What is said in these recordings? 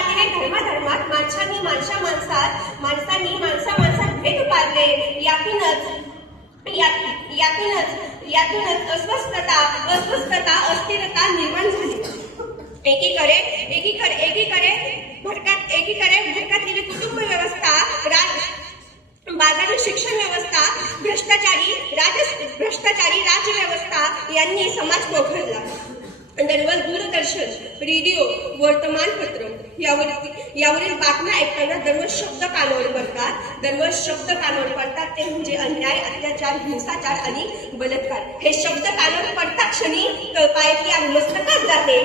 पातळी धर्माधर्मात माणसांनी माणसात भेद पाडले. यातूनच अस्वस्थता अस्थिरता निर्माण झाली. एकीकडे भडकलेली कुटुंब व्यवस्था, बाजारी शिक्षण व्यवस्था, भ्रष्टाचारी राज्यव्यवस्था यांनी समाज पोखरला. दररोज दूरदर्शन, रेडिओ, वर्तमानपत्र यावरील बातम्या ऐकताना दररोज शब्द कानावर पडतात. ते म्हणजे अन्याय, अत्याचार, हिंसाचार आणि बलात्कार. हे शब्द कानावर पडता क्षणी तळपायातली आग मस्तकात जाते.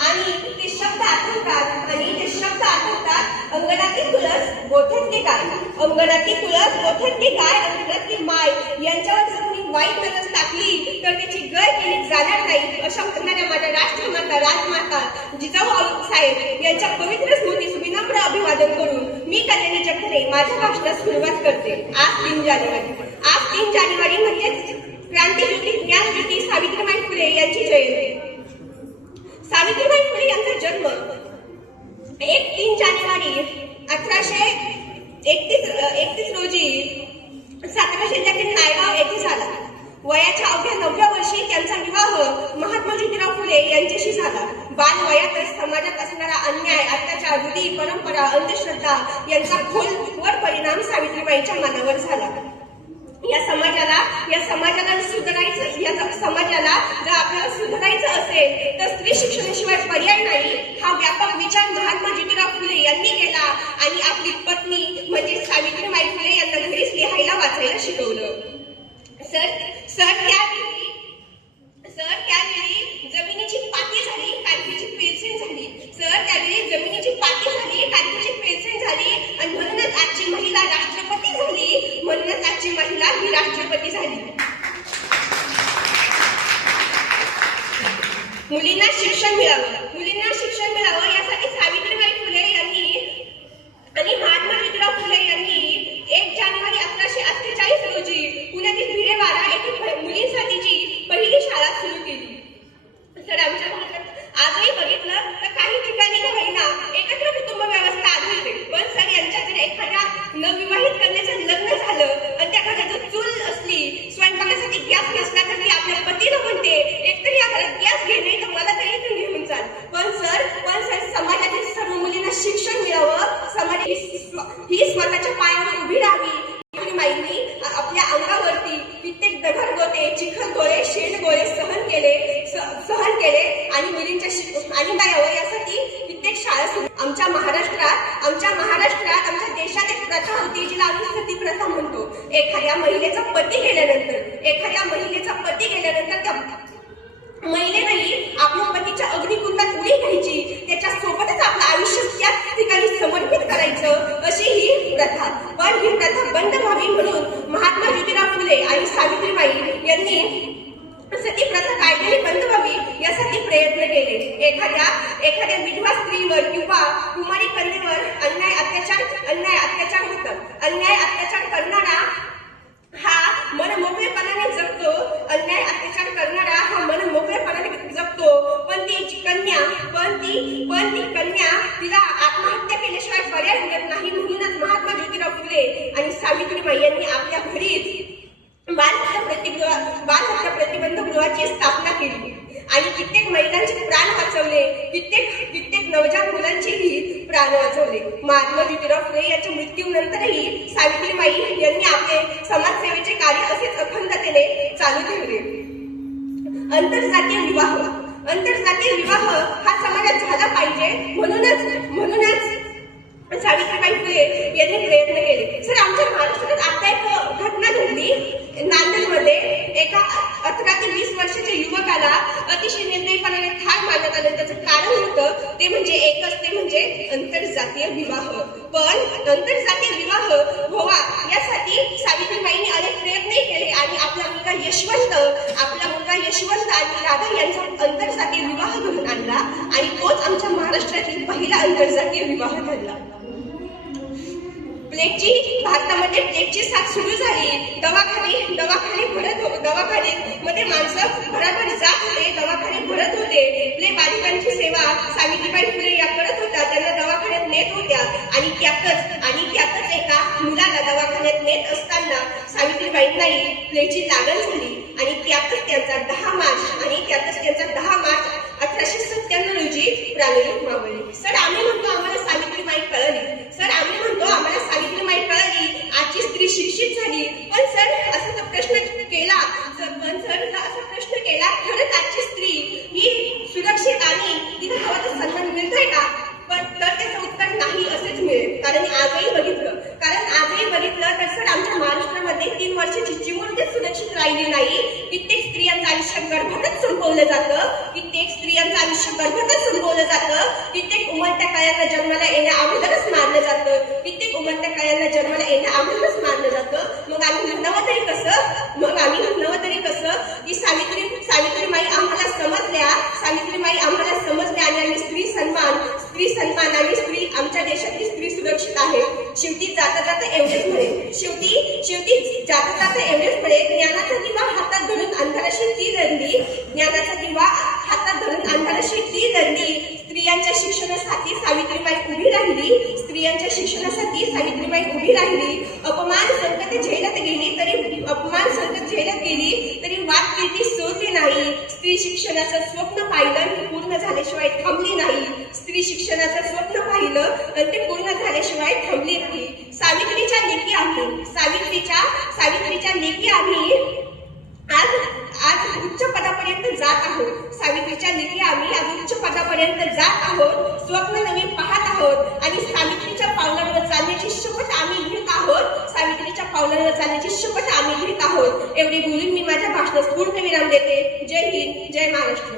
आणि ते शब्द आठवतात. अंगणातील तुळस गोठ्यातली गाय, अंगणातली माय यांच्यावर जर कोणी वाईट नजर टाकली तर त्याची गय केली जाणार नाही, अशा म्हणणाऱ्या माझ्या राष्ट्रमाता, राजमाता जिजाऊ साहेब यांच्या पवित्र स्मृतीस विनम्र अभिवादन करून मी कल्याणी जगधरे माझ्या भाषणास सुरुवात करते. आज 3 जानेवारी म्हणजेच क्रांतीज्योती, ज्ञानज्योती सावित्रीबाई फुले यांची जयंती. सावित्रीबाई फुले यांचा जन्म 3 जानेवारी 1831 रोजी सातारा जिल्ह्यातील नायगाव येथे झाला. वयाच्या अवघ्या 9व्या वर्षी त्यांचा विवाह महात्मा ज्योतिराव फुले यांच्याशी झाला. बालवयातच समाजात असणारा अन्याय, अत्याचार, रूढी, परंपरा, अंधश्रद्धा यांचा खोलवर परिणाम सावित्रीबाईंच्या मनावर झाला. या समाजाला जर आपल्याला सुधारायचं असेल तर स्त्री शिक्षणाशिवाय पर्याय नाही, हा व्यापक विचार महात्मा ज्योतिराव फुले यांनी केला आणि आपली पत्नी म्हणजे सावित्रीबाई फुले यांना घरीच लिहायला वाचायला शिकवलं. त्यावेळी जमिनीची पाती झाली, कांतीची पेलसेन झाली. आणि म्हणूनच आजची महिला राष्ट्रपती झाली. मुलींना शिक्षण मिळावं यासाठी सावित्रीबाई फुले यांनी आणि महात्मा ज्योतिराव फुले यांनी 1 जानेवारी 1848 रोजी पुण्यातील भिडेवाडा येथे मुलींसाठीची पहिली शाळा सुरू केली. सर, आमच्या भागात आजही बघितलं तर काही ठिकाणी होईना एकत्र कुटुंब व्यवस्था आढळते. पण सर, यांच्या जर एखाद्या नवविवाहित कन्याचं लग्न झालं आणि त्या घरात जर चूल असली, स्वयंपाकासाठी गॅस नसला तर ती आपल्या पतीला म्हणते एकतरी या घरात गॅस घे, नाही तर मला तरी इथून घेऊन चाल. पण सर समाजातील सर्व मुलींना शिक्षण मिळावं, समाजाची ही स्वतःच्या पायावर उभी राहावी. माईंनी आपल्या अंगावरती कित्येक दगडगोटे, चिखलगोळे, शेणगोळे सहन केले आणि मुलींच्या आणि बायावर यासाठी कित्येक शाळा सुरू. आमच्या महाराष्ट्रात आमच्या देशात एक प्रथा होती जिला आम्ही सती प्रथा म्हणतो. एखाद्या महिलेचा पती गेल्यानंतर त्या महिलेनेही आपल्या पतीच्या अग्निकुंडात उडी घ्यायची, त्याच्या सोबतच आपलं आयुष्य त्याच ठिकाणी समर्पित करायचं, अशी ही प्रथा. पण ही प्रथा बंद व्हावी म्हणून महात्मा ज्योतिराव फुले आणि सावित्रीबाई यांनी सती प्रथा कायद्याने बंद व्हावी यासाठी प्रयत्न केले. एखाद्या विधवा स्त्रीवर किंवा कुमारी कन्येवर अन्याय अत्याचार करणारा हा मनमोकळेपणाने जगतो. पण ती कन्या तिला आत्महत्या केल्याशिवाय पर्याय मिळत नाही. म्हणूनच महात्मा ज्योतिराव फुले आणि सावित्रीबाई यांनी आपल्या घरीच बालहत्या प्रतिबंध गृहाची स्थापना केली आणि कित्येक महिलांचे प्राण वाचवले, कित्येक नवजात मुलांचेही प्राण वाचवले. महात्मा ज्योतिराव फुले यांच्या मृत्यूनंतरही सावित्रीबाई यांनी आपले समाजसेवेचे कार्य असेच अखंडतेने चालू ठेवले. आंतरजातीय विवाह हा समाजात झाला पाहिजे, म्हणूनच सावित्रीबाई फुले यांनी प्रयत्न केले. सर, आमच्या महाराष्ट्रात आता एक घटना घडली नांदेडमध्ये. एका 18 ते 20 वर्षाच्या युवकाला अतिशय निर्दयीपणाने ठार मारण्यात आलं. त्याचं कारण होतं ते म्हणजे आंतरजातीय विवाह. पण आंतरजातीय विवाह व्हावा यासाठी सावित्रीबाईंनी अनेक प्रयत्नही केले आणि आपला मुलगा यशवंत आणि राधा यांचा आंतरजातीय विवाह घडून आणला आणि तोच आमच्या महाराष्ट्रातील पहिला आंतरजातीय विवाह ठरला. भारतामध्ये प्लेगची साथ सुरू झाली. दवाखाने मध्ये माणसं भराभर जात होते, दवाखाने भरत होते. प्लेग सेवा सावित्रीबाई फुले या करत होत्या. त्यांना दवाखान्यात नेत होत्या आणि त्यातच एका मुलाला दवाखान्यात नेत असताना सावित्रीबाईंनाही प्लेगची लागण झाली आणि त्यातच त्यांचा 10 मार्च 1897 रोजी प्राणज्योत मावळली. सर आम्ही म्हणतो आम्हाला सावित्रीबाई कळली. सर आम्ही म्हणतो आम्हाला सावित्रीबाई कळली. आजची स्त्री शिक्षित झाली. पण सर असा प्रश्न केला खरंच आजची स्त्री ही सुरक्षित आणि तिला हवा तर सन्मान मिळतोय का? पण तर त्याचं उत्तर नाही असेच मिळेल. कारण आजही बघितलं तर सर आमच्या महाराष्ट्रामध्ये 3 वर्षाची चिमुरडी सुरक्षित राहिली नाही. कित्येक स्त्रियांचं आयुष्य गर्भातच संपवलं जातं. कित्येक उमलत्या कायांना जन्माला येण्या अगोदरच मारलं जातं. मग आम्ही म्हणावं तरी कसं की सावित्रीबाई आम्हाला समजल्या आणि आम्ही स्त्री सन्मान आणि स्त्री आमच्या देशातली स्त्री सुरक्षित आहे. शेवटी जाता एवढेच म्हणे ज्ञानाचा दिवा हातात धरून अंधाराशी ती लढली. स्त्रियांच्या शिक्षणासाठी सावित्रीबाई उभी राहिली. अपमान संकट झेलत गेली तरी वाट कीर्ती सोडली नाही. स्त्री शिक्षणाचं स्वप्न पाहिलं आणि ते पूर्ण झाल्याशिवाय थांबली नाही. सावित्रीच्या लेखी आम्ही आज उच्च पदापर्यंत जात आहोत. स्वप्न नवीन पाहत आहोत आणि सावित्रीच्या पावलांवर चालण्याची शपथ आम्ही घेत आहोत. एवढे बोलून मी माझ्या भाषणास पूर्ण विराम देते. जय हिंद, जय महाराष्ट्र.